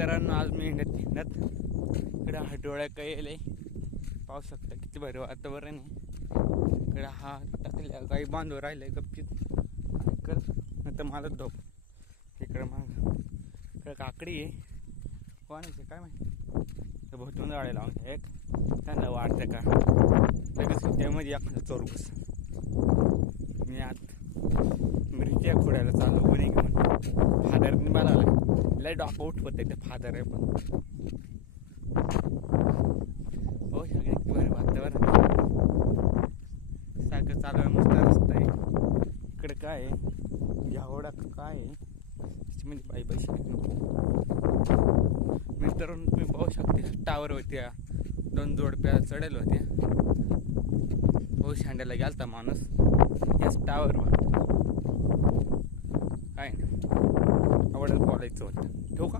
मित्रांनो आज मी हिंडत हिंडत इकडे हा डोळ्या काही आहे पाहू शकता किती भारी वातावरण आहे. इकडं हा टाकल्या काही बांधव राहिले गप्पीत कर नाही तर मला धोप इकडं मग इकडं काकडी आहे. कोणाचे काय माहिती? तर भोतून जाळे लावून एक त्यांना वाढतं का? लगेच त्यामध्ये आपलं चोर बस मी आत मिरच्या खोड्याला चालू पण एक फादर मला लय डॉक आउट होते ते फादर आहे पण. हो सगळे वातावरण सारखं चालू आहे मस्त रस्ता आहे. इकडे काय आहे? घ्यावडा काय आहे? त्याच्यामध्ये बाई पैसे मित्रांनो तुम्ही पाहू शकते टावर होत्या दोन जोडप्या चढेल होत्या. हो शांड्याला गेलता माणूस. याच टावरवर कॉल एक ठेवू का